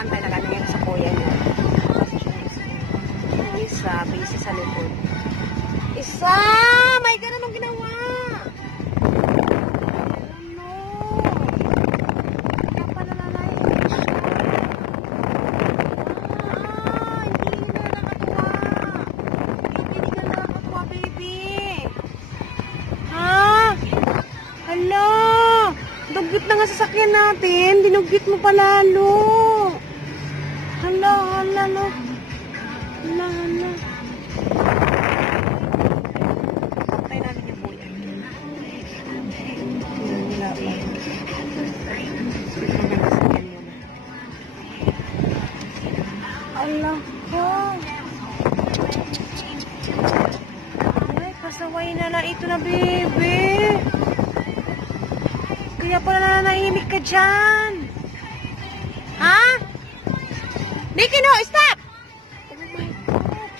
nag-aantay, nag-ano sa kuya niya. Yung isa, busy sa likod. Isa! My God, anong ginawa? Ano? Kaya pala nanay siya. Hindi na nakatuwa. Hindi ka nakatuwa, baby. Ha? Hala! Dugyot na nga sasakyan natin. Dinugyot mo pa lalo. Hala, hala, no. Hala, hala. Patay namin yung buya. Wala pa. Hala ko. Ay, pasaway na na ito na, baby. Kaya pala nanahimik ka dyan. Ha? Nikki, no! Stop! Oh my God.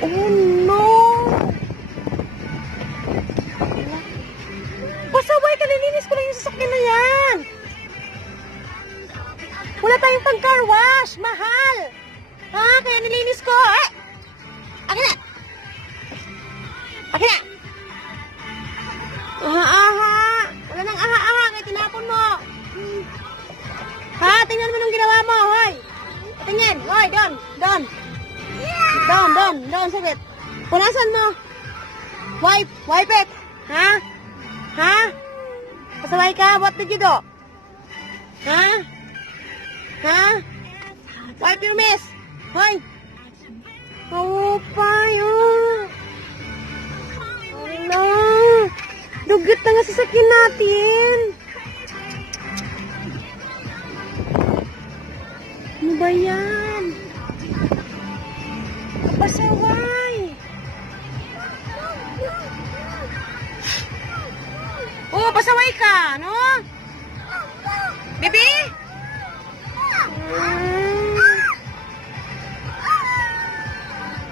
Oh no! Pasaway ka, nilinis ko lang yung sasakyan na yan. Wala tayong pang-car wash. Mahal. Ha? Kaya nilinis ko. Akin na! Akin na! Aha-aha! Wala nang aha-aha, kaya tinapon mo. Ha? Tingnan mo nung ginawa mo, hoy! Tingnan, hoy, doon, doon. Doon, saglit. Punasan mo. Wipe it. Ha? Ha? Pasaway ka? What did you do? Ha? Ha? Wipe your mess. Hoy! Kapay, oh. Ano? Dugyot na nga sasakyan natin. Ano ba yan? Pasaway. Oh, pasaway ka, no? Bibi?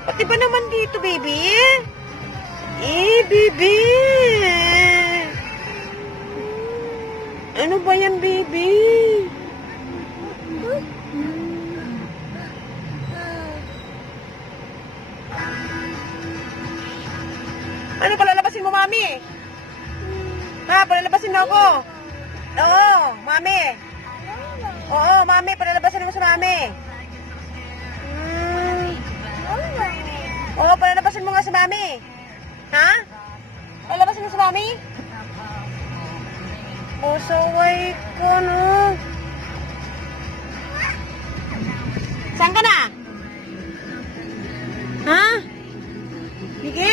Pati ba naman dito, baby? Baby! Ano ba yan, baby? Ano, palalabasin mo, mami? Ha, palalabasin mo ako? Oo, mami. Oo, mami, palalabasin mo sa mami. Oo, palalabasin mo nga sa mami. Ha? Palalabasin mo sa mami? Pasaway ko, no? Saan ka na? Ha? Sige?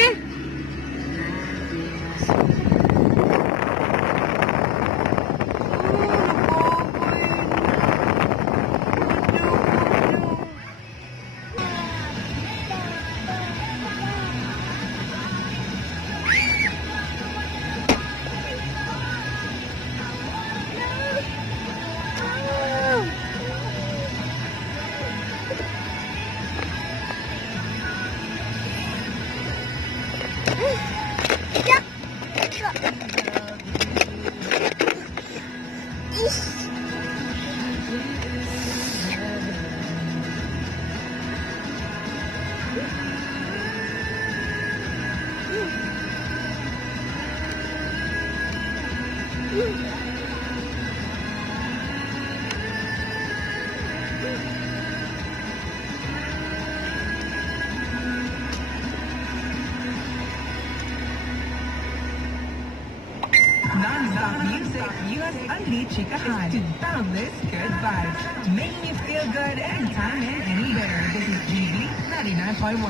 Non-stop music, US Only Chikahan. To boundless good vibes. Making you feel good anytime and anywhere. This is GB 99.1.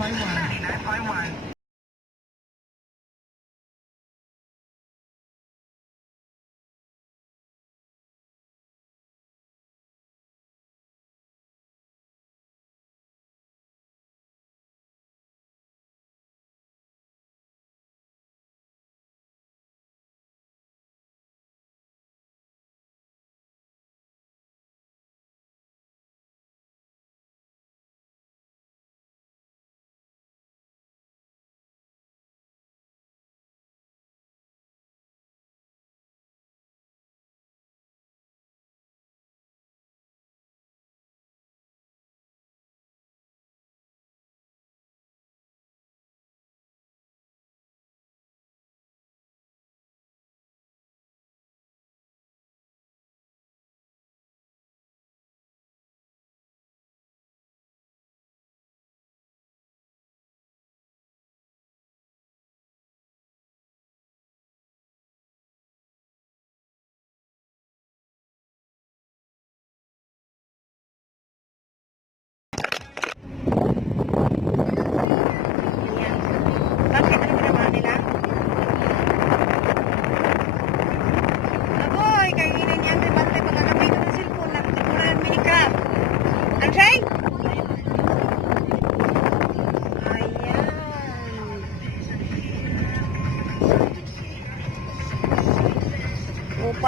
99.1.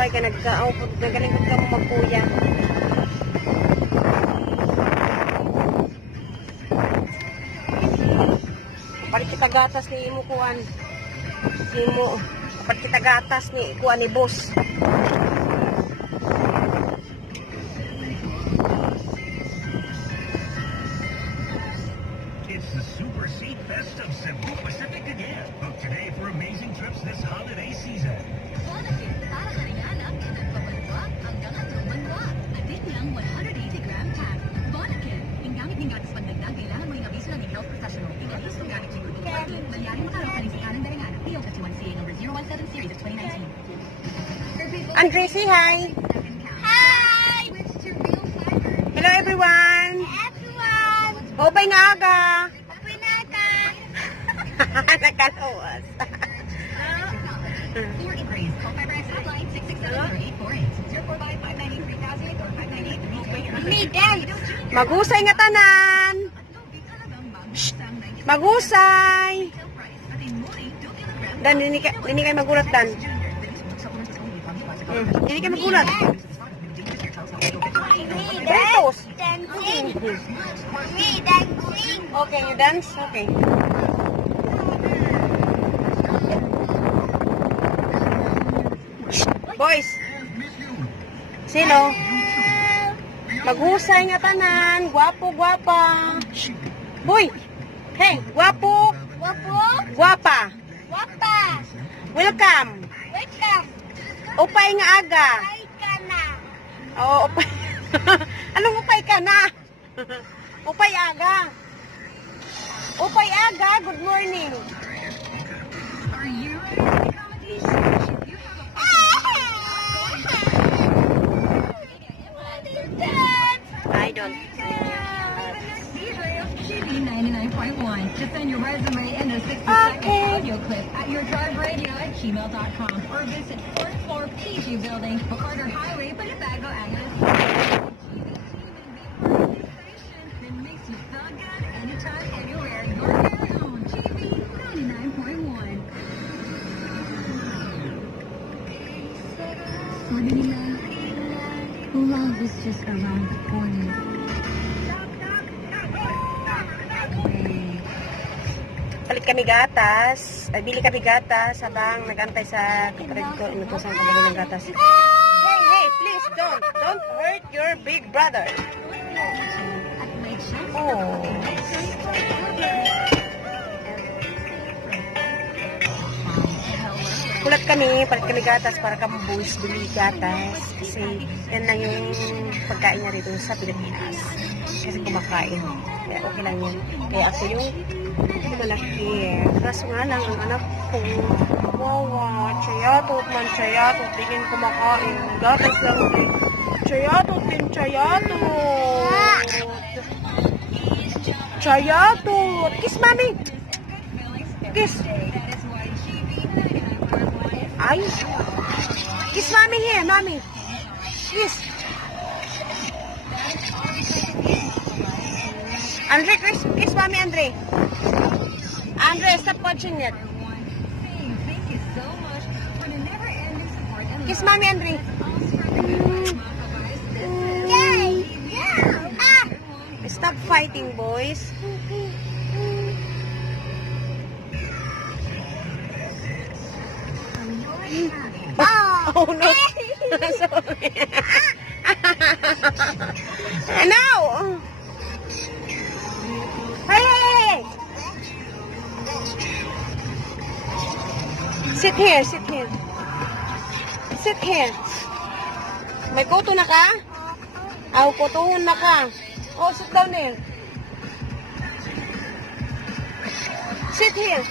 kay ka nagkaupod, nagalingkod ka mo magkuya. Palit kita gatas ni imo kuan. Imo, palit kita gatas ni kuan ni boss. It's the Super Seat Fest of Cebu Pacific again. Book today for amazing trips this holiday season. Bonakit para sa ringanap na nagpapaluwag hanggang atumanwa. Atin lang 180-gram pack. Bonakit. Yung gamit ng gatas pandagdag, kailangan mo yung abiso ng health professional. Pinagis kung gamit yung grupo ng pagkain. Manyaring makaroon sa kanan daringanap. PO51CA number 017 series of 2019. Andre, say hi. Hi! Switch to real fiber. Hello everyone. Everyone! Hopay nga aga. Pinaka! Nakalawas. For inquiries, call Fiber X hotline 667-848. 045-598-3000 or 598-3000. Me, Dan! Magusay nga tanan. Magusay. Dan, dini kay magulat, Dan. Dini kay magulat. Doritos. Dancing! Me, dancing! Okay, you dance? Okay. Boys. Sino? Maghusay nga tanan. Gwapo, gwapa. Boy. Hey, gwapo. Wapo! Gwapa. Wapa! Welcome. Welcome! Upay nga aga. Ay ka na! Oo, upay. Anong upay ka na? Upay aga. Upay aga. Good morning. Are you ready for the competition? You have a I don't. TV 99.1. Just send your resume and a 60-second audio clip at yourdriveradio@gmail.com or visit 4th floor PG Building, MacArthur Highway, Bonifacio, Angeles. That makes you feel good anytime, anywhere. Your very own TV 99.1. Sabi nila, love is just around the corner. Palit kami gatas. Ay, bili kami gatas habang nagantay sa kapatid ko. Inutusan ko bili ng gatas. Hey, hey, please don't hurt your big brother. Oh. Kulat kami, palit kami gatas para kami boys bili gatas. Kasi yan lang yung pagkain niya rito sa Pilipinas. Kasi kumakain. Kaya okay lang yan. Kaya ako yung malaki eh. Kaso nga lang, ang anak ko, wawa, chayatot man, chayatot, di rin kumakain. Gatas lang din. Chayatot din, chayatot. Chayatot. Kiss, mami. Kiss. Ay. Kiss, mami here, mami. Kiss. Andre, kiss mami, Andre. Andre, stop watching it. Kiss mami, Andre. Yay! Ah! Stop fighting, boys. Oh no. Sorry. No. Hey, hey, hey. Sit here, sit here. Sit here. May kuto na ka? Aw, kutuhon na ka. Oh, sit down there. Sit here.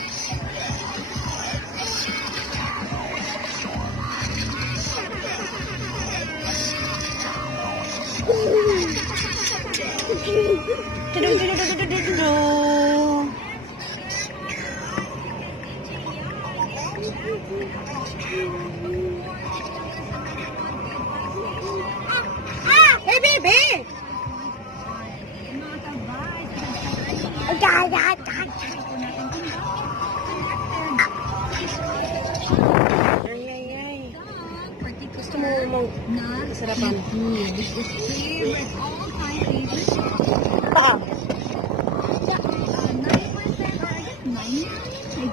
Hey, baby! Ay. Gusto mo na Sarapan. this is favorite, all-time favorite. Ah. 9% or I guess 9, I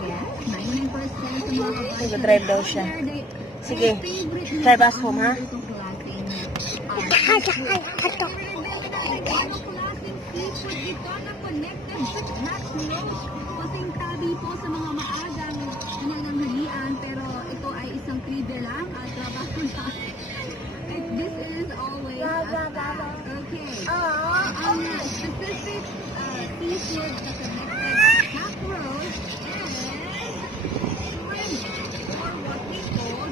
guess. 99% sa mga kabayan. Nag-drive daw siya. Sige. Drive us home, ha? Pasingtabi po sa mga maagang nananghalian, pero ito ay isang trivia lang at trabaho na. This is always a fact. Okay. Ang specific seafood na connected macros and shrimp, or what we call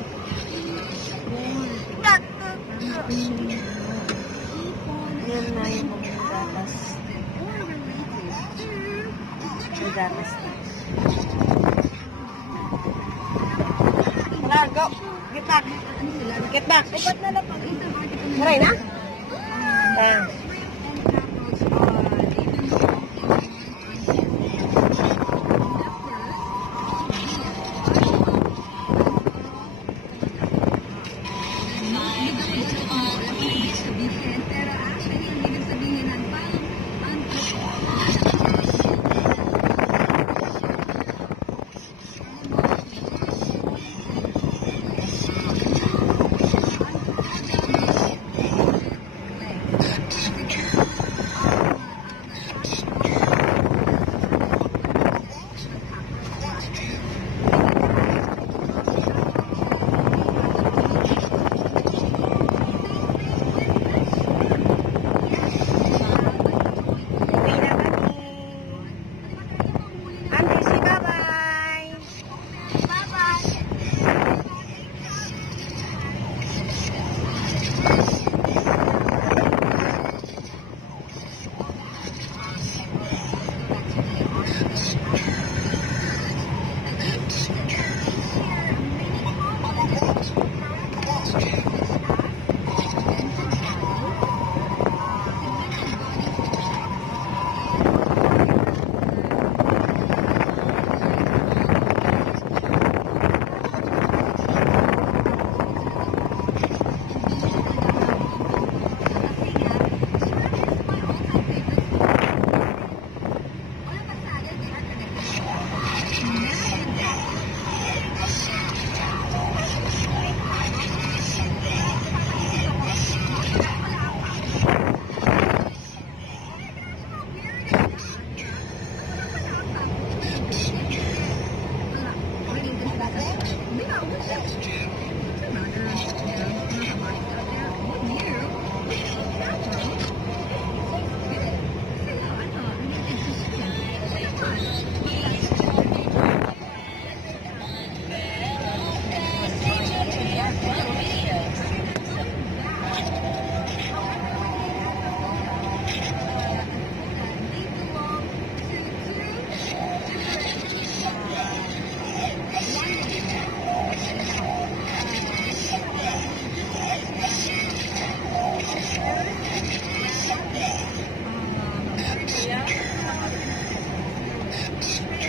Ayan na yung mga gatas. May gatas na. Wala, go. Get back. Get back. Maray na? Ayan.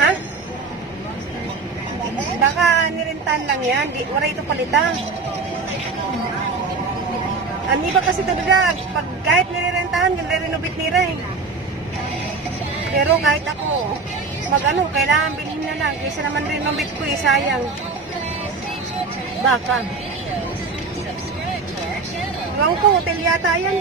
Ha? Baka nirentan lang yan. Di, wala ito palitan. Ang iba kasi talaga, pag kahit nirerentahan, nire-renovate nila eh. Pero kahit ako, mag-ano, kailangan bilhin na lang. Kaysa naman renovate ko eh, sayang. Baka. Ewan ko, hotel yata yan.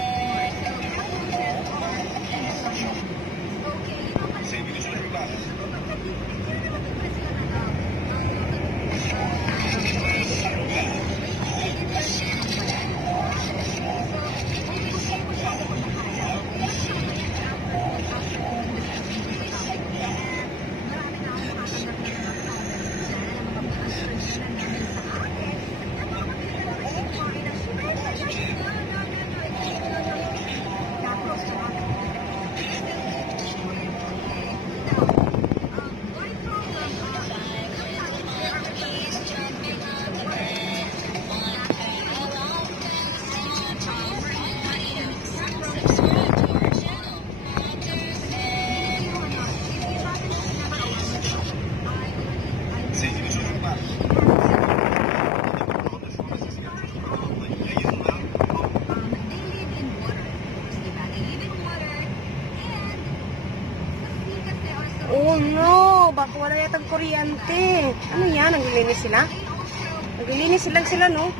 no, baka wala yatang kuryente. Ano yan? Naglilinis sila? Naglilinis lang sila, no?